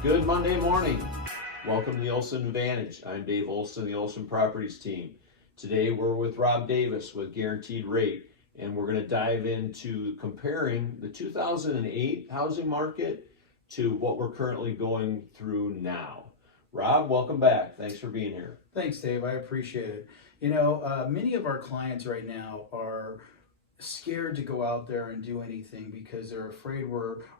Good Monday morning. Welcome to the Olson Advantage. I'm Dave Olson, the Olson Properties team. Today we're with Rob Davis with Guaranteed Rate, and we're going to dive into comparing the 2008 housing market to what we're currently going through now. Rob, welcome back. Thanks for being here. Thanks, Dave. I appreciate it. Many of our clients right now are scared to go out there and do anything because they're afraid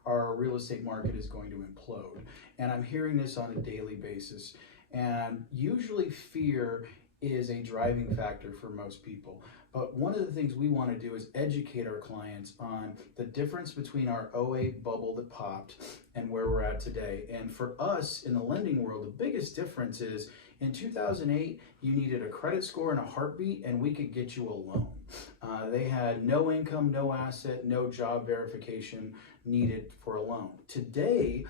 our real estate market is going to implode. And I'm hearing this on a daily basis. And usually fear is a driving factor for most people. But one of the things we want to do is educate our clients on the difference between our '08 bubble that popped and where we're at today. And for us in the lending world, the biggest difference is in 2008, you needed a credit score and a heartbeat, and we could get you a loan. They had no income, no asset, no job verification needed for a loan. Today,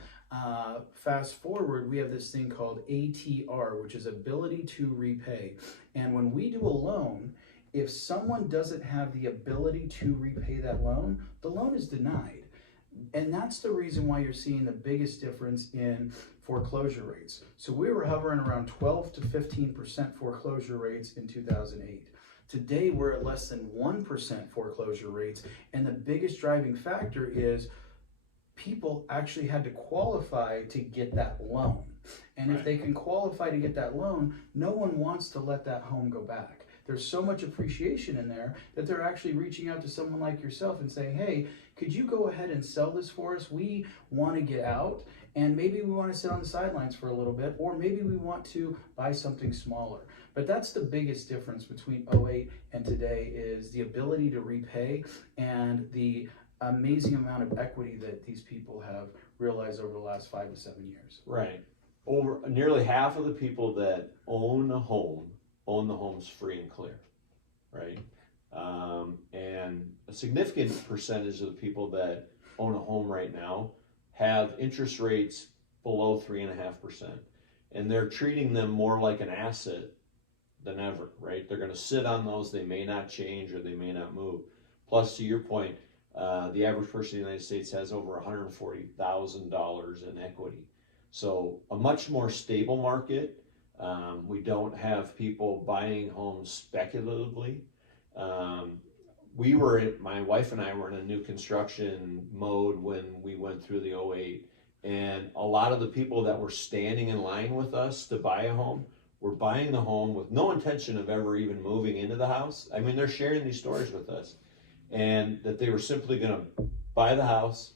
fast forward, we have this thing called ATR, which is ability to repay. And when we do a loan, if someone doesn't have the ability to repay that loan, the loan is denied. And that's the reason why you're seeing the biggest difference in foreclosure rates. So we were hovering around 12 to 15% foreclosure rates in 2008. Today we're at less than 1% foreclosure rates, and the biggest driving factor is people actually had to qualify to get that loan. And if they can qualify to get that loan, no one wants to let that home go back. There's so much appreciation in there that they're actually reaching out to someone like yourself and saying, hey, could you go ahead and sell this for us? We want to get out, and maybe we want to sit on the sidelines for a little bit, or maybe we want to buy something smaller. But that's the biggest difference between '08 and today, is the ability to repay and the amazing amount of equity that these people have realized over the last 5 to 7 years. Right. Over nearly half of the people that own a home own the homes free and clear, right? And a significant percentage of the people that own a home right now have interest rates below 3.5%, and they're treating them more like an asset than ever, right? They're going to sit on those. They may not change or they may not move. Plus, to your point, the average person in the United States has over $140,000 in equity. So a much more stable market. We don't have people buying homes speculatively. My wife and I were in a new construction mode when we went through the '08, and a lot of the people that were standing in line with us to buy a home were buying the home with no intention of ever even moving into the house. I mean, they're sharing these stories with us, and that they were simply going to buy the house,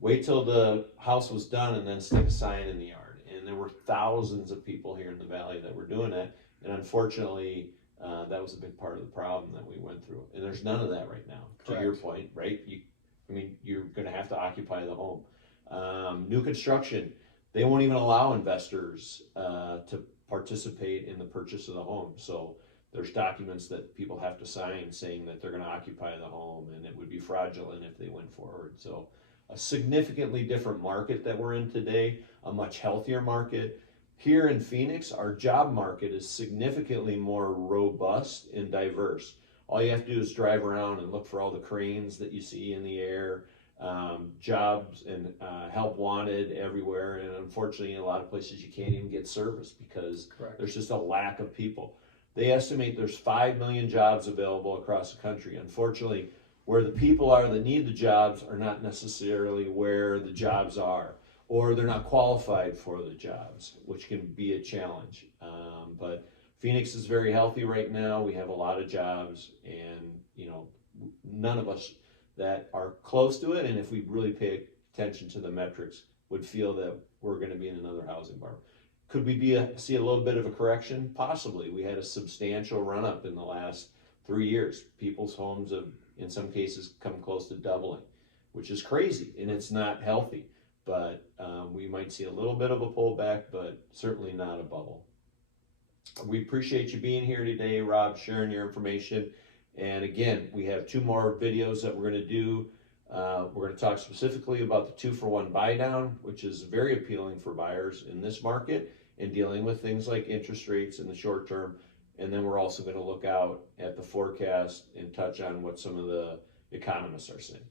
wait till the house was done, and then stick a sign in the yard. And there were thousands of people here in the valley that were doing that, and unfortunately, that was a big part of the problem that we went through. And there's none of that right now. Correct. To your point, right? You're going to have to occupy the home. New construction, they won't even allow investors to participate in the purchase of the home. So there's documents that people have to sign saying that they're going to occupy the home, and it would be fraudulent if they went forward. So a significantly different market that we're in today, a much healthier market. Here in Phoenix, our job market is significantly more robust and diverse. All you have to do is drive around and look for all the cranes that you see in the air, jobs and help wanted everywhere. And unfortunately, in a lot of places, you can't even get service because there's just a lack of people. They estimate there's 5 million jobs available across the country. Unfortunately, where the people are that need the jobs are not necessarily where the jobs are, or they're not qualified for the jobs, which can be a challenge. But Phoenix is very healthy right now. We have a lot of jobs, and none of us that are close to it, and if we really pay attention to the metrics, would feel that we're going to be in another housing bubble. Could we see a little bit of a correction? Possibly. We had a substantial run up in the last 3 years. People's homes have, in some cases, come close to doubling, which is crazy, and it's not healthy. But we might see a little bit of a pullback, but certainly not a bubble. We appreciate you being here today, Rob, sharing your information. And again, we have 2 more videos that we're going to do. We're going to talk specifically about the 2-for-1 buy down, which is very appealing for buyers in this market and dealing with things like interest rates in the short term. And then we're also going to look out at the forecast and touch on what some of the economists are saying.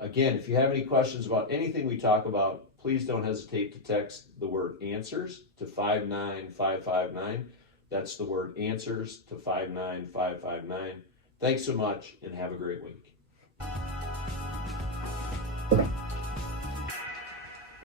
Again, if you have any questions about anything we talk about, please please don't hesitate to text the word answers to 59559. That's the word answers to 59559. Thanks so much and have a great week.